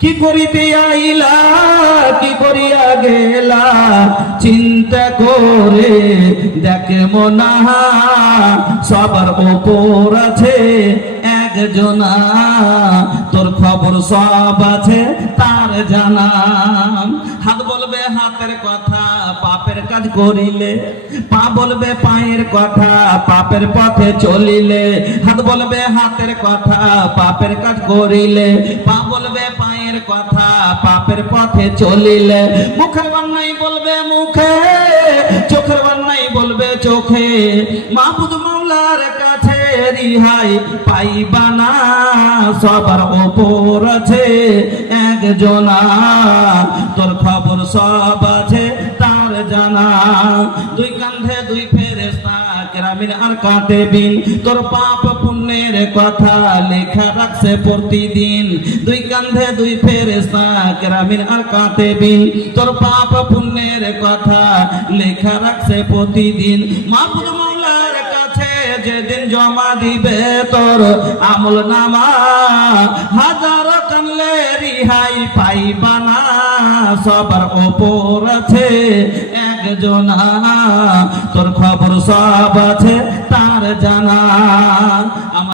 কি করিতে আইলা কি করিয়া গেলা চিন্তা করে দেখে মনা সবার ওপর আছে একজনা তোর খবর সব আছে তার জানা হাত বলবে হাতের কথা পাপের কাজ করিলে পা বলবে পায়ের কথা পাপের পথে চলিলে হাত বলবে হাতের কথা পাপের কাজ করিলে পা বলবে পায়ের কথা পাপের পথে চলিলে মুখের বান্নাই বলবে মুখে চোখের বান্নাই বলবে চোখে মাহবুব মাওলার কাছে রিহাই পাইবা না সবার ওপর আছে একজনা তোর খবর সব আছে তার জানা দুই কাঁধে দুই ফেরেশতা কেরামিন আর কাতেবিন তোর পাপ পুণ্যের কথা লেখা রাখছে প্রতিদিন দুই কাঁধে দুই ফেরেশতা কেরামিন আর কাতেবিন তোর পাপ পুণ্যের কথা লেখা রাখছে প্রতিদিন মাহবুব মাওলার কাছে যেদিন জমা দিবে তোর আমল নামা হাজার কানলে রিহাই পাইবা না সবার ওপর আছে একজনা তোর খবর সব আছে তার জানা